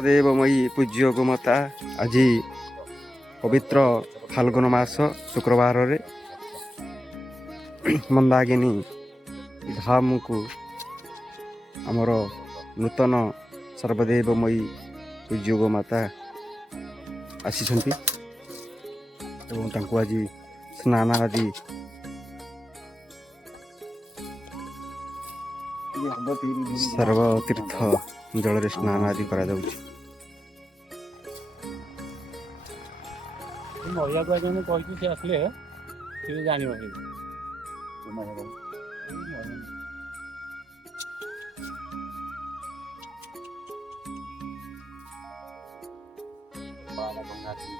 देवमयी पूज्य गोमाता आज पवित्र फाल्गुन मास शुक्रवार रे मंदाकिनी धाम को आमर नूतन सर्वदेवमयी पूज्य गोमाता आसी आज स्नान आदि सर्वतीर्थ जल स्नान आदि करा जाउछि। महिला को जने कहि से आसले से जानिबो हे बाला गंगा जी